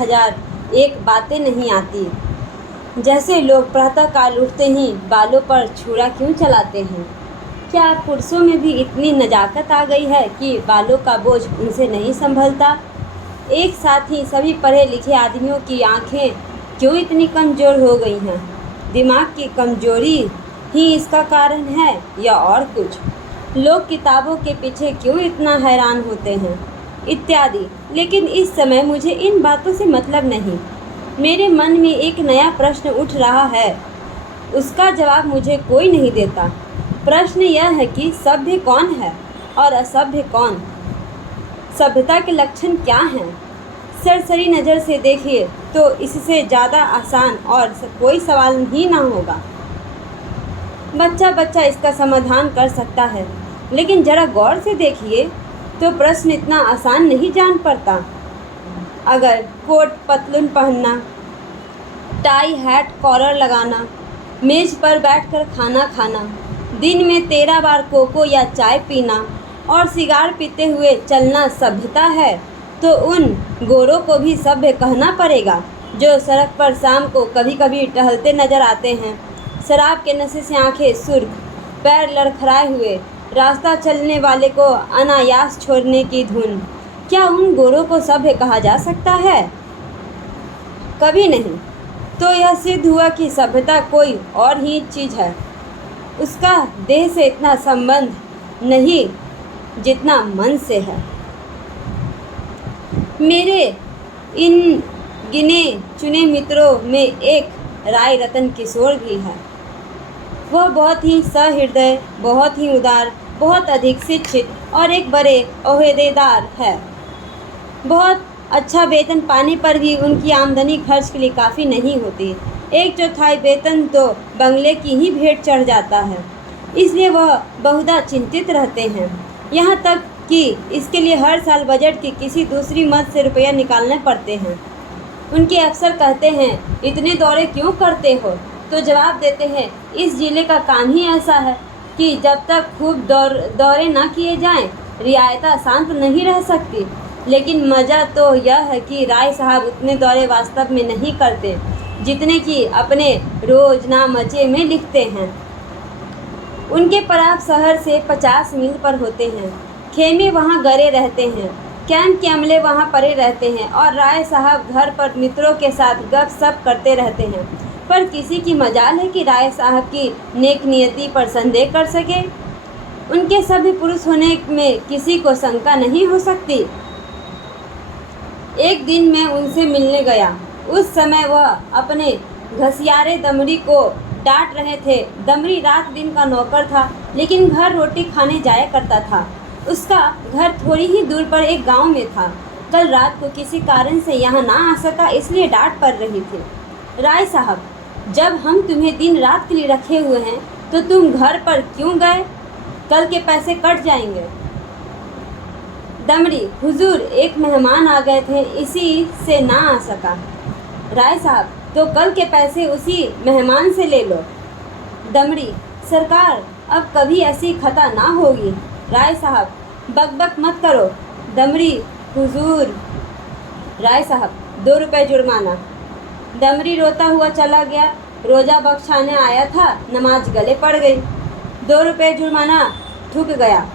1001 बातें नहीं आती। जैसे लोग प्रातःकाल उठते ही बालों पर छुरा क्यों चलाते हैं? क्या पुरुषों में भी इतनी नजाकत आ गई है कि बालों का बोझ उनसे नहीं संभलता? एक साथ ही सभी पढ़े लिखे आदमियों की आंखें क्यों इतनी कमज़ोर हो गई हैं? दिमाग की कमजोरी ही इसका कारण है या और कुछ? लोग किताबों के पीछे क्यों इतना हैरान होते हैं? इत्यादि। लेकिन इस समय मुझे इन बातों से मतलब नहीं। मेरे मन में एक नया प्रश्न उठ रहा है, उसका जवाब मुझे कोई नहीं देता। प्रश्न यह है कि सभ्य कौन है और असभ्य कौन? सभ्यता के लक्षण क्या हैं? सरसरी नज़र से देखिए तो इससे ज़्यादा आसान और कोई सवाल ही ना होगा। बच्चा बच्चा इसका समाधान कर सकता है, लेकिन ज़रा गौर से देखिए तो प्रश्न इतना आसान नहीं जान पड़ता। अगर कोट पतलून पहनना, टाई हैट कॉलर लगाना, मेज़ पर बैठकर खाना खाना, दिन में 13 बार कोको या चाय पीना और सिगार पीते हुए चलना सभ्यता है, तो उन गोरों को भी सभ्य कहना पड़ेगा जो सड़क पर शाम को कभी कभी टहलते नजर आते हैं, शराब के नशे से आंखें सुर्ख, पैर लड़खड़ाए हुए, रास्ता चलने वाले को अनायास छोड़ने की धुन। क्या उन गोरों को सभ्य कहा जा सकता है? कभी नहीं। तो यह सिद्ध हुआ कि सभ्यता कोई और ही चीज़ है। उसका देह से इतना संबंध नहीं जितना मन से है। मेरे इन गिने चुने मित्रों में एक राय रतन किशोर भी है। वह बहुत ही सहृदय, बहुत ही उदार, बहुत अधिक शिक्षित और एक बड़े ओहदेदार है। बहुत अच्छा वेतन पाने पर भी उनकी आमदनी खर्च के लिए काफ़ी नहीं होती। 1/4 वेतन तो बंगले की ही भेंट चढ़ जाता है। इसलिए वह बहुधा चिंतित रहते हैं, यहाँ तक कि इसके लिए हर साल बजट की किसी दूसरी मद से रुपया निकालने पड़ते हैं। उनके अफसर कहते हैं, इतने दौरे क्यों करते हो? तो जवाब देते हैं, इस जिले का काम ही ऐसा है कि जब तक खूब दौरे ना किए जाएं, रियायता शांत नहीं रह सकती। लेकिन मज़ा तो यह है कि राय साहब उतने दौरे वास्तव में नहीं करते जितने कि अपने रोजनामचे में लिखते हैं। उनके पराग शहर से 50 मील पर होते हैं। खेमे वहाँ गड़े रहते हैं, कैंप के अमले वहाँ पड़े रहते हैं और राय साहब घर पर मित्रों के साथ गपशप करते रहते हैं। पर किसी की मजाल है कि राय साहब की नेक नियति पर संदेह कर सके? उनके सभी पुरुष होने में किसी को शंका नहीं हो सकती। एक दिन मैं उनसे मिलने गया। उस समय वह अपने घसियारे दमड़ी को डांट रहे थे। दमड़ी रात दिन का नौकर था, लेकिन घर रोटी खाने जाया करता था। उसका घर थोड़ी ही दूर पर एक गांव में था। कल रात को किसी कारण से यहाँ ना आ सका, इसलिए डांट पड़ रही थी। राय साहब, जब हम तुम्हें दिन रात के लिए रखे हुए हैं तो तुम घर पर क्यों गए? कल के पैसे कट जाएंगे। दमड़ी, हुजूर, एक मेहमान आ गए थे, इसी से ना आ सका। राय साहब, तो कल के पैसे उसी मेहमान से ले लो। दमड़ी, सरकार, अब कभी ऐसी खता ना होगी। राय साहब, बकबक मत करो। दमड़ी, हुजूर। राय साहब, 2 रुपये जुर्माना। दमड़ी रोता हुआ चला गया। रोजा बख्शाने आया था, नमाज गले पड़ गई। 2 रुपये जुर्माना ठुक गया।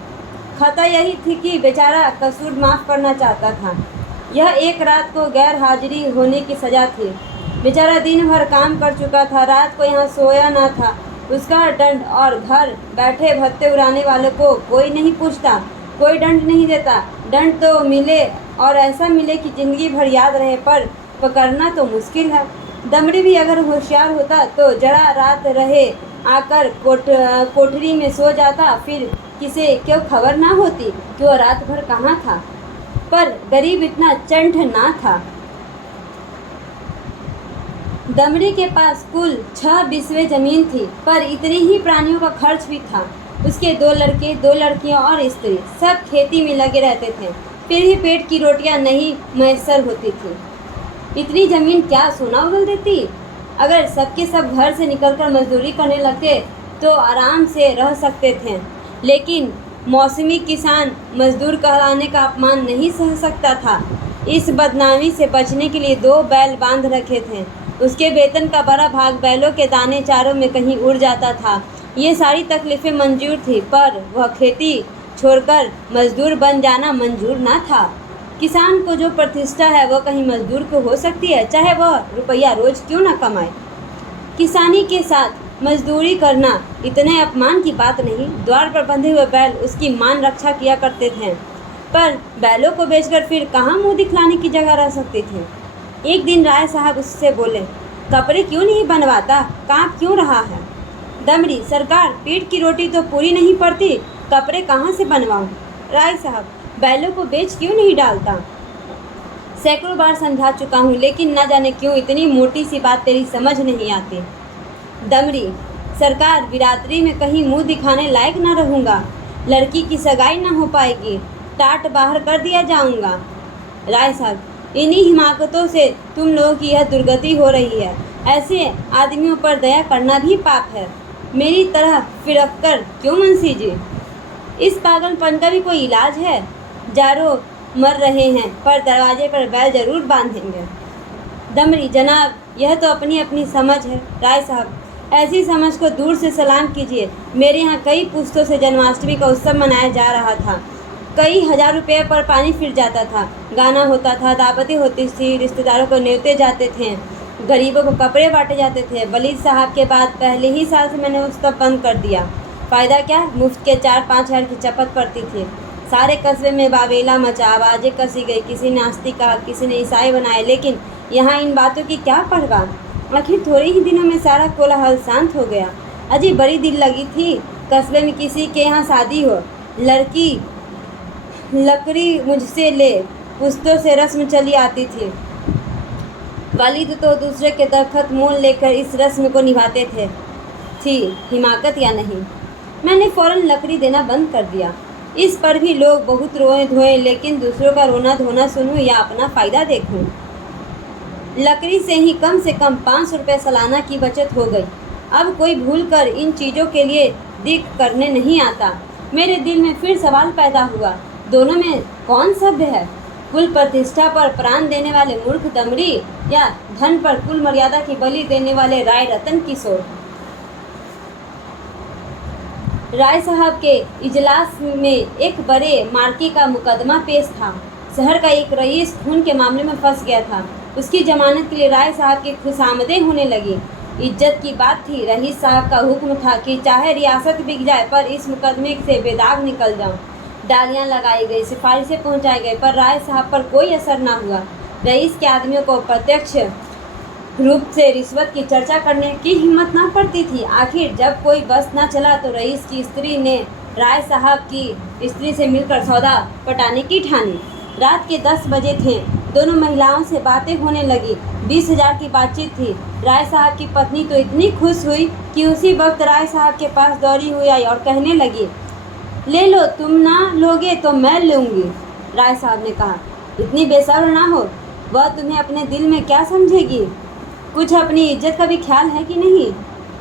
खता यही थी कि बेचारा कसूर माफ़ करना चाहता था। यह एक रात को गैर हाजिरी होने की सज़ा थी। बेचारा दिन भर काम कर चुका था, रात को यहाँ सोया ना था। उसका दंड, और घर बैठे भत्ते उड़ाने वाले को कोई नहीं पूछता, कोई दंड नहीं देता। दंड तो मिले और ऐसा मिले कि ज़िंदगी भर याद रहे, पर पकड़ना तो मुश्किल है। दमड़ी भी अगर होशियार होता तो जरा रात रहे आकर कोठरी में सो जाता, फिर किसे क्यों खबर ना होती कि वो रात भर कहाँ था। पर गरीब इतना चंठ ना था। दमड़ी के पास कुल 6 बिस्वे ज़मीन थी, पर इतनी ही प्राणियों का खर्च भी था। उसके 2 लड़के, 2 लड़कियां और स्त्री सब खेती में लगे रहते थे, फिर भी पेट की रोटियां नहीं मैसर होती थी। इतनी ज़मीन क्या सोना उगल देती? अगर सबके सब घर से निकलकर मजदूरी करने लगते तो आराम से रह सकते थे, लेकिन मौसमी किसान मजदूर कहलाने का अपमान नहीं सह सकता था। इस बदनामी से बचने के लिए 2 बैल बांध रखे थे। उसके वेतन का बड़ा भाग बैलों के दाने चारों में कहीं उड़ जाता था। ये सारी तकलीफ़ें मंजूर थी, पर वह खेती छोड़कर मजदूर बन जाना मंजूर ना था। किसान को जो प्रतिष्ठा है वो कहीं मजदूर को हो सकती है, चाहे वह रुपया रोज क्यों ना कमाए। किसानी के साथ मजदूरी करना इतने अपमान की बात नहीं। द्वार पर बंधे हुए बैल उसकी मान रक्षा किया करते थे, पर बैलों को बेचकर फिर कहाँ मुंह दिखलाने की जगह रह सकते थे। एक दिन राय साहब उससे बोले, कपड़े क्यों नहीं बनवाता, कांप क्यों रहा है? दमड़ी, सरकार, पेट की रोटी तो पूरी नहीं पड़ती, कपड़े कहाँ से बनवाऊं? राय साहब, बैलों को बेच क्यों नहीं डालता? सैकड़ों बार समझा चुका हूँ, लेकिन न जाने क्यों इतनी मोटी सी बात तेरी समझ नहीं आती। दमड़ी, सरकार, बिरादरी में कहीं मुंह दिखाने लायक न रहूँगा, लड़की की सगाई न हो पाएगी, टाट बाहर कर दिया जाऊँगा। राय साहब, इन्हीं हिमाकतों से तुम लोगों की यह दुर्गति हो रही है। ऐसे आदमियों पर दया करना भी पाप है। मेरी तरह फिरक कर क्यों मुंशी जी? इस पागलपन का भी कोई इलाज है? जारो मर रहे हैं, पर दरवाजे पर बैल जरूर बांधेंगे। दमड़ी, जनाब, यह तो अपनी अपनी समझ है। राय साहब, ऐसी समझ को दूर से सलाम कीजिए। मेरे यहाँ कई पुश्तों से जन्माष्टमी का उत्सव मनाया जा रहा था। कई हजार रुपये पर पानी फिर जाता था, गाना होता था, दावतें होती थी, रिश्तेदारों को न्योते जाते थे, गरीबों को कपड़े बांटे जाते थे। वलीद साहब के बाद पहले ही साल से मैंने उसका बंद कर दिया। फ़ायदा क्या? मुफ्त के 4-5 हज़ार की चपत पड़ती थी। सारे कस्बे में बावेला मचा, आवाज़ें कसी गई, किसी ने नास्तिक कहा, किसी ने ईसाई बनाए, लेकिन यहाँ इन बातों की क्या परवाह। आखिर थोड़े ही दिनों में सारा कोलाहल शांत हो गया। अजी बड़ी दिल लगी थी। कस्बे में किसी के यहाँ शादी हो, लड़की लकड़ी मुझसे ले, पुश्तों से रस्म चली आती थी। वालिद तो दूसरे के दरखत मोल लेकर इस रस्म को निभाते थे। थी हिमाकत या नहीं? मैंने फ़ौरन लकड़ी देना बंद कर दिया। इस पर भी लोग बहुत रोए धोए, लेकिन दूसरों का रोना धोना सुनूं या अपना फ़ायदा देखूं। लकड़ी से कम 500 रुपये सालाना की बचत हो गई। अब कोई भूल कर इन चीज़ों के लिए दिक करने नहीं आता। मेरे दिल में फिर सवाल पैदा हुआ, दोनों में कौन सभ्य है? कुल प्रतिष्ठा पर प्राण देने वाले मूर्ख दमड़ी, या धन पर कुल मर्यादा की बलि देने वाले राय रतन किशोर? राय साहब के इजलास में एक बड़े मार्के का मुकदमा पेश था। शहर का एक रईस खून के मामले में फंस गया था। उसकी जमानत के लिए राय साहब की खुशामदें होने लगी। इज्जत की बात थी। रईस साहब का हुक्म था कि चाहे रियासत बिक जाए, पर इस मुकदमे से बेदाग निकल जाऊं। डालियां लगाई गई, सिफारिशें पहुंचाई गई, पर राय साहब पर कोई असर न हुआ। रईस के आदमियों को प्रत्यक्ष रूप से रिश्वत की चर्चा करने की हिम्मत न पड़ती थी। आखिर जब कोई बस न चला तो रईस की स्त्री ने राय साहब की स्त्री से मिलकर सौदा पटाने की ठानी। रात के 10 बजे थे। दोनों महिलाओं से बातें होने लगी। 20,000 की बातचीत थी। राय साहब की पत्नी तो इतनी खुश हुई कि उसी वक्त राय साहब के पास दौड़ी हुई आई और कहने लगी, ले लो, तुम ना लोगे तो मैं लूँगी। राय साहब ने कहा, इतनी बेसब्र ना हो, वह तुम्हें अपने दिल में क्या समझेगी? कुछ अपनी इज्जत का भी ख्याल है कि नहीं?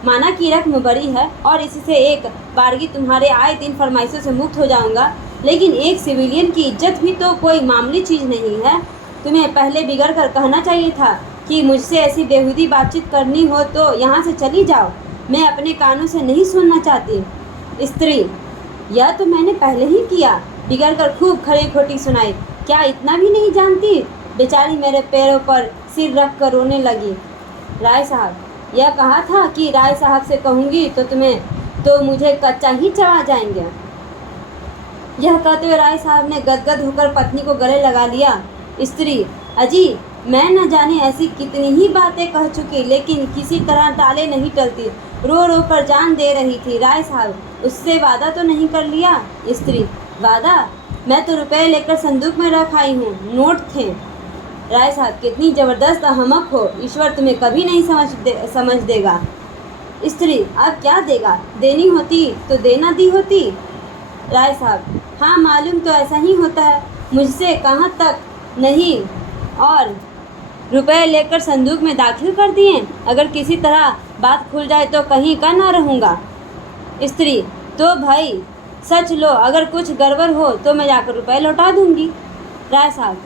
माना की रकम बड़ी है और इससे एक बारगी तुम्हारे आए दिन फरमाइशों से मुक्त हो जाऊंगा, लेकिन एक सिविलियन की इज्जत भी तो कोई मामूली चीज़ नहीं है। तुम्हें पहले बिगड़ कर कहना चाहिए था कि मुझसे ऐसी बेहूदी बातचीत करनी हो तो यहाँ से चली जाओ, मैं अपने कानों से नहीं सुनना चाहती। स्त्री, यह तो मैंने पहले ही किया। बिगड़ कर खूब खरी खोटी सुनाई। क्या इतना भी नहीं जानती? बेचारी मेरे पैरों पर सिर रख कर रोने लगी। राय साहब, यह कहा था कि राय साहब से कहूँगी तो मुझे कच्चा ही चबा जाएंगे। यह कहते हुए राय साहब ने गदगद होकर पत्नी को गले लगा लिया। स्त्री, अजी, मैं न जाने ऐसी कितनी ही बातें कह चुकी, लेकिन किसी तरह टाले नहीं टलती। रो रो कर जान दे रही थी। राय साहब, उससे वादा तो नहीं कर लिया? स्त्री, वादा? मैं तो रुपए लेकर संदूक में रख आई हूँ, नोट थे। राय साहब, कितनी ज़बरदस्त अहमक हो, ईश्वर तुम्हें कभी नहीं समझ देगा। स्त्री, अब क्या देगा? देनी होती तो देना दी होती। राय साहब, हाँ, मालूम तो ऐसा ही होता है, मुझसे कहाँ तक नहीं, और रुपए लेकर संदूक में दाखिल कर दिए। अगर किसी तरह बात खुल जाए तो कहीं का ना रहूँगा। स्त्री, तो भाई सच लो, अगर कुछ गड़बड़ हो तो मैं जाकर रुपए लौटा दूँगी। राय साहब,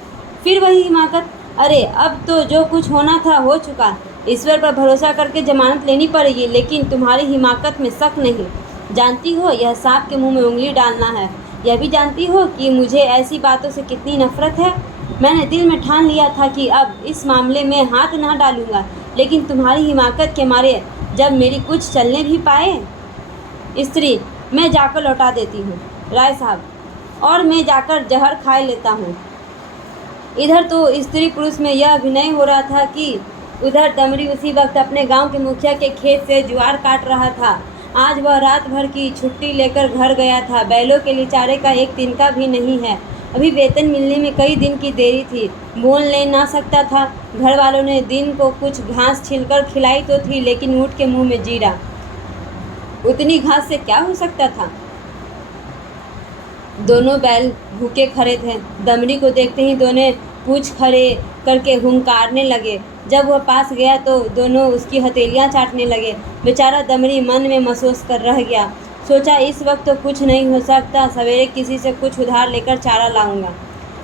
फिर वही हिमाकत। अरे अब तो जो कुछ होना था हो चुका। ईश्वर पर भरोसा करके जमानत लेनी पड़ेगी, लेकिन तुम्हारी हिमाकत में शक नहीं। जानती हो यह सांप के मुंह में उंगली डालना है। यह भी जानती हो कि मुझे ऐसी बातों से कितनी नफरत है। मैंने दिल में ठान लिया था कि अब इस मामले में हाथ ना डालूंगा, लेकिन तुम्हारी हिमाकत के मारे जब मेरी कुछ चलने भी पाए। स्त्री, मैं जाकर लौटा देती हूँ राय साहब, और मैं जाकर जहर खाए लेता हूँ। इधर तो स्त्री पुरुष में यह अभिनय हो रहा था कि उधर दमरी उसी वक्त अपने गांव के मुखिया के खेत से ज्वार काट रहा था। आज वह रात भर की छुट्टी लेकर घर गया था। बैलों के लिए चारे का एक तिनका भी नहीं है। अभी वेतन मिलने में कई दिन की देरी थी। बोल ले ना सकता था। घर वालों ने दिन को कुछ घास छिलकर खिलाई तो थी, लेकिन ऊँट के मुंह में जीरा। उतनी घास से क्या हो सकता था। दोनों बैल भूखे खड़े थे। दमड़ी को देखते ही दोनों पूछ खड़े करके हुंकारने लगे। जब वह पास गया तो दोनों उसकी हथेलियां चाटने लगे। बेचारा दमड़ी मन में महसूस कर रह गया। सोचा इस वक्त तो कुछ नहीं हो सकता, सवेरे किसी से कुछ उधार लेकर चारा लाऊंगा।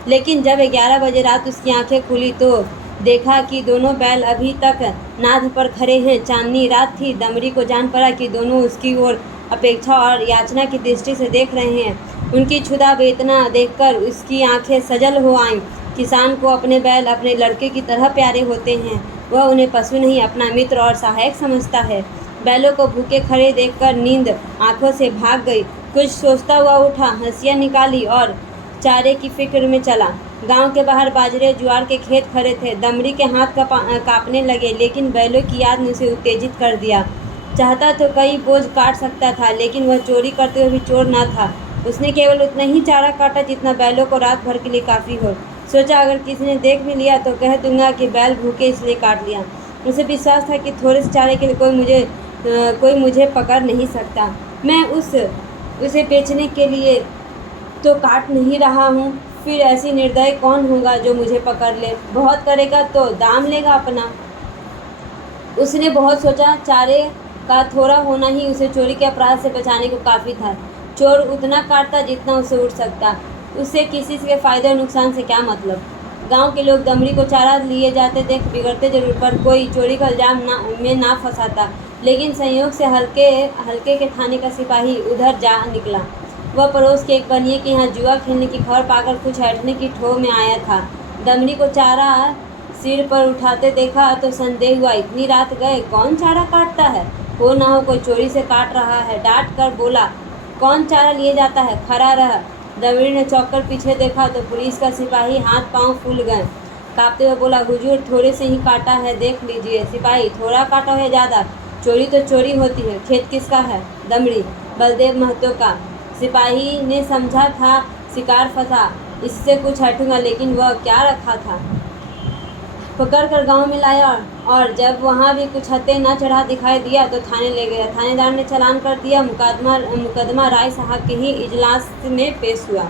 लेकिन जब 11 बजे रात उसकी आंखें खुली तो देखा कि दोनों बैल अभी तक नाद पर खड़े हैं। चांदनी रात थी। दमड़ी को जान पड़ा कि दोनों उसकी ओर अपेक्षा और याचना की दृष्टि से देख रहे हैं। उनकी क्षुधा वेदना देखकर उसकी आंखें सजल हो आईं। किसान को अपने बैल अपने लड़के की तरह प्यारे होते हैं। वह उन्हें पशु नहीं, अपना मित्र और सहायक समझता है। बैलों को भूखे खड़े देखकर नींद आंखों से भाग गई। कुछ सोचता हुआ उठा, हंसियाँ निकाली और चारे की फिक्र में चला। गांव के बाहर बाजरे ज्वार के खेत खड़े थे। दमड़ी के हाथ कांपने लगे, लेकिन बैलों की याद ने उसे उत्तेजित कर दिया। चाहता तो कई बोझ काट सकता था, लेकिन वह चोरी करते हुए भी चोर न था। उसने केवल उतना ही चारा काटा जितना बैलों को रात भर के लिए काफ़ी हो। सोचा अगर किसी ने देख भी लिया तो कह दूंगा कि बैल भूखे इसलिए काट लिया। उसे विश्वास था कि थोड़े से चारे के लिए कोई मुझे पकड़ नहीं सकता। मैं उसे बेचने के लिए तो काट नहीं रहा हूँ। फिर ऐसी निर्दय कौन होगा जो मुझे पकड़ ले। बहुत करेगा तो दाम लेगा अपना। उसने बहुत सोचा। चारे का थोड़ा होना ही उसे चोरी के अपराध से बचाने को काफ़ी था। चोर उतना काटता जितना उसे उठ सकता। उससे किसी के फायदे और नुकसान से क्या मतलब। गांव के लोग दमड़ी को चारा लिए जाते देख बिगड़ते जरूर, पर कोई चोरी का इल्जाम में ना फंसाता। लेकिन संयोग से हल्के के थाने का सिपाही उधर जा निकला। वह पड़ोस के एक बनिए के यहाँ जुआ खेलने की खबर पाकर कुछ ऐंठने की ठोर में आया था। दमड़ी को चारा सिर पर उठाते देखा तो संदेह हुआ। इतनी रात गए, कौन चारा काटता है। हो ना हो कोई चोरी से काट रहा है। डांट कर बोला, कौन चारा लिए जाता है, खड़ा रह। दमड़ी ने चौंक कर पीछे देखा तो पुलिस का सिपाही हाथ पांव फूल गए। कांपते हुए बोला, हुजूर थोड़े से ही काटा है, देख लीजिए। सिपाही, थोड़ा काटा है ज़्यादा? चोरी तो चोरी होती है। खेत किसका है? दमड़ी, बलदेव महतो का। सिपाही ने समझा था शिकार फंसा, इससे कुछ हटूंगा, लेकिन वह क्या रखा था। पकड़ कर गांव में लाया और जब वहां भी कुछ हत्ते न चढ़ा दिखाई दिया तो थाने ले गया। थानेदार ने चालान कर दिया। मुकदमा राय साहब के ही इजलास में पेश हुआ।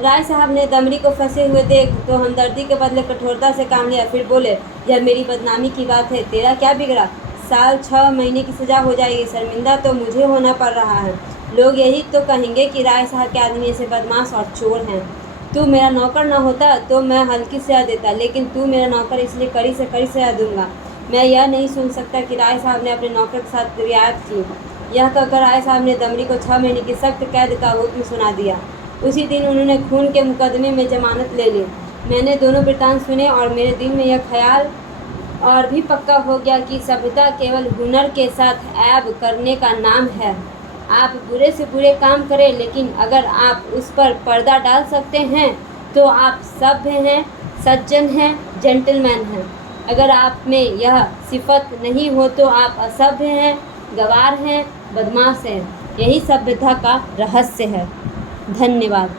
राय साहब ने दमड़ी को फंसे हुए देख तो हमदर्दी के बदले कठोरता से काम लिया। फिर बोले, यह मेरी बदनामी की बात है, तेरा क्या बिगड़ा। साल 6 महीने की सज़ा हो जाएगी। शर्मिंदा तो मुझे होना पड़ रहा है। लोग यही तो कहेंगे कि राय साहब के आदमी ऐसे बदमाश और चोर हैं। तू मेरा नौकर न होता तो मैं हल्की सजा देता, लेकिन तू मेरा नौकर इसलिए कड़ी से कड़ी सजा दूंगा। मैं यह नहीं सुन सकता कि राय साहब ने अपने नौकर के साथ रियायत की। यह कहकर राय साहब ने दमड़ी को 6 महीने की सख्त कैद का हुक्म सुना दिया। उसी दिन उन्होंने खून के मुकदमे में जमानत ले ली। मैंने दोनों वृत्तांत सुने और मेरे दिल में यह ख्याल और भी पक्का हो गया कि सभ्यता केवल हुनर के साथ ऐब करने का नाम है। आप बुरे से बुरे काम करें, लेकिन अगर आप उस पर पर्दा डाल सकते हैं तो आप सभ्य हैं, सज्जन हैं, जेंटलमैन हैं। अगर आप में यह सिफत नहीं हो तो आप असभ्य हैं, गवार हैं, बदमाश हैं। यही सभ्यता का रहस्य है। धन्यवाद।